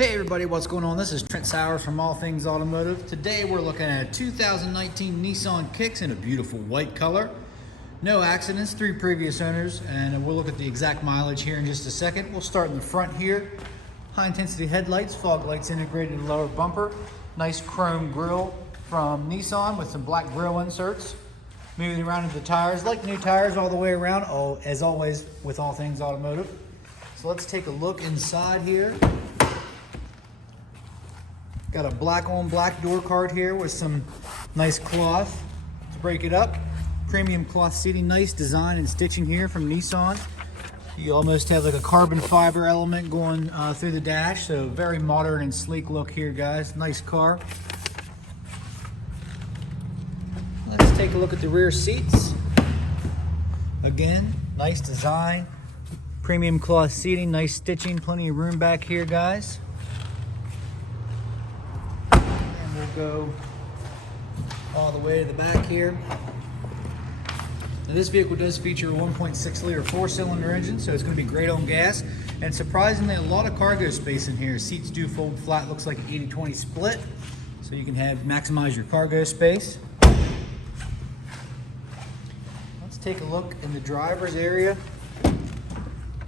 Hey everybody, what's going on? This is Trent Sowers from All Things Automotive. Today we're looking at a 2019 Nissan Kicks in a beautiful white color. No accidents, 3 previous owners, and we'll look at the exact mileage here in just a second. We'll start in the front here. High intensity headlights, fog lights integrated in the lower bumper. Nice chrome grille from Nissan with some black grille inserts. Moving around into the tires, like new tires all the way around, as always with All Things Automotive. So let's take a look inside here. Got a black on black door card here with some nice cloth to break it up. Premium cloth seating, nice design and stitching here from Nissan. You almost have like a carbon fiber element going through the dash, so very modern and sleek look here, guys. Nice car. Let's take a look at the rear seats. Again, nice design. Premium cloth seating, nice stitching, plenty of room back here, guys. Go all the way to the back here. Now this vehicle does feature a 1.6 liter 4-cylinder engine, so it's going to be great on gas, and surprisingly a lot of cargo space in here. Seats do fold flat, looks like an 80-20 split, so you can maximize your cargo space. Let's take a look in the driver's area.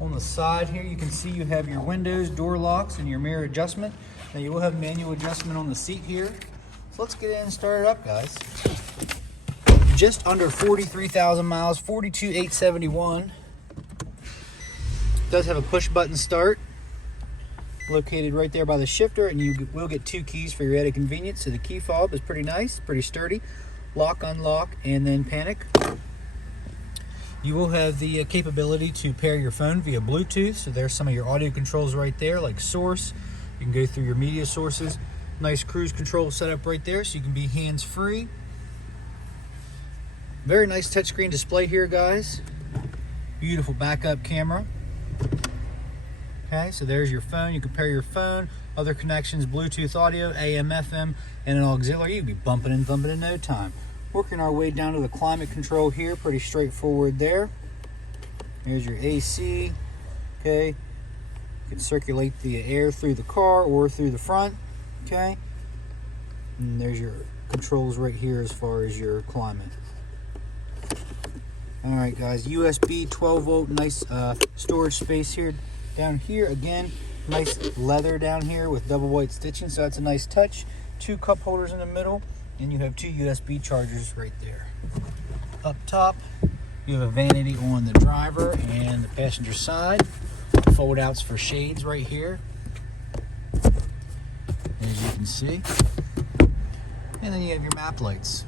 On the side here you can see you have your windows, door locks, and your mirror adjustment. Now you will have manual adjustment on the seat here. So let's get in and start it up, guys. Just under 43,000 miles, 42,871. Does have a push button start located right there by the shifter, and you will get 2 keys for your added convenience. So the key fob is pretty nice, pretty sturdy. Lock, unlock, and then panic. You will have the capability to pair your phone via Bluetooth. So there's some of your audio controls right there, like source. You can go through your media sources. Nice cruise control setup right there, so you can be hands-free. Very nice touchscreen display here, guys. Beautiful backup camera. Okay, so there's your phone. You can pair your phone, other connections, Bluetooth audio, AM, FM, and an auxiliary. You'll be bumping and thumping in no time. Working our way down to the climate control here, pretty straightforward there. There's your AC. Okay, you can circulate the air through the car or through the front. Okay, and there's your controls right here as far as your climate. All right, guys, USB 12-volt, nice storage space here. Down here, again, nice leather down here with double white stitching, so that's a nice touch. 2 cup holders in the middle, and you have 2 USB chargers right there. Up top, you have a vanity on the driver and the passenger side. Fold outs for shades right here, as you can see. And then you have your map lights.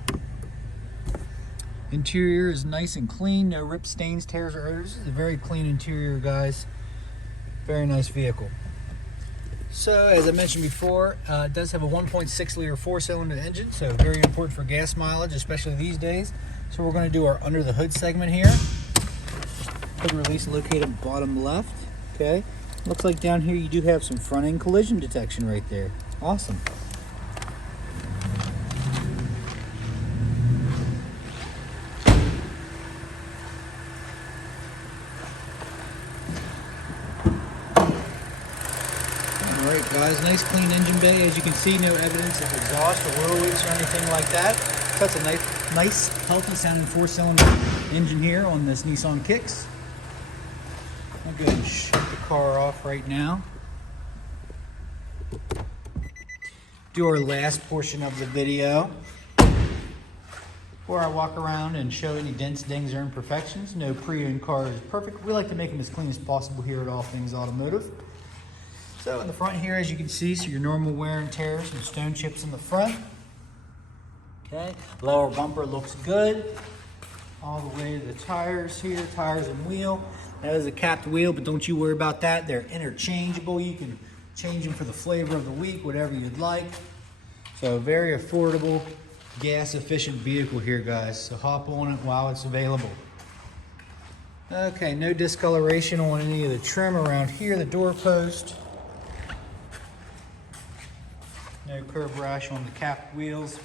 Interior is nice and clean, no rip stains, tears, or odors. It's a very clean interior, guys. Very nice vehicle. So, as I mentioned before, it does have a 1.6 liter 4-cylinder engine, so very important for gas mileage, especially these days. So we're going to do our under the hood segment here. Hood release located bottom left. Okay. Looks like down here you do have some front end collision detection right there. Awesome. Alright, guys, nice clean engine bay. As you can see, no evidence of exhaust or oil leaks or anything like that. So that's a nice healthy sounding 4-cylinder engine here on this Nissan Kicks. I'll go ahead and shut the car off right now. Do our last portion of the video where I walk around and show any dents, dings, or imperfections. No pre-owned car is perfect. We like to make them as clean as possible here at All Things Automotive. So in the front here, as you can see, so your normal wear and tear, some stone chips in the front. Okay, lower bumper looks good. All the way to the tires here, tires and wheel. That is a capped wheel, but don't you worry about that. They're interchangeable. You can change them for the flavor of the week, whatever you'd like. So very affordable, gas efficient vehicle here, guys. So hop on it while it's available. Okay, no discoloration on any of the trim around here, the door post. No curb rash on the capped wheels.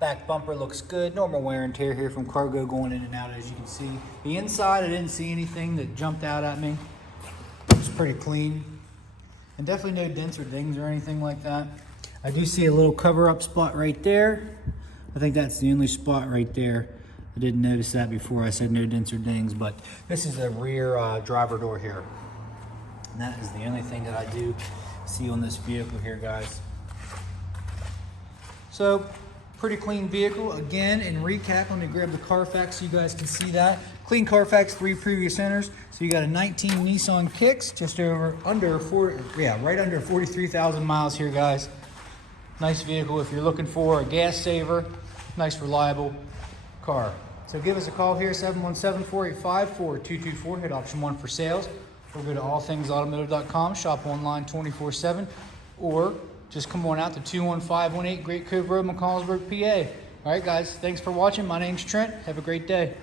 Back bumper looks good. Normal wear and tear here from cargo going in and out, as you can see. The inside, I didn't see anything that jumped out at me. It's pretty clean. And definitely no dents or dings or anything like that. I do see a little cover up spot right there. I think that's the only spot right there. I didn't notice that before I said no dents or dings, but this is a rear driver door here. And that is the only thing that I do see on this vehicle here, guys. So, pretty clean vehicle. Again, in recap, let me grab the Carfax so you guys can see that. Clean Carfax, 3 previous owners. So you got a 19 Nissan Kicks, just right under 43,000 miles here, guys. Nice vehicle if you're looking for a gas saver, nice reliable car. So give us a call here, 717-485-4224, hit option 1 for sales, or go to allthingsautomotive.com, shop online 24/7, or just come on out to 21518 Great Cove Road, McCallsburg, PA. All right, guys, thanks for watching. My name's Trent. Have a great day.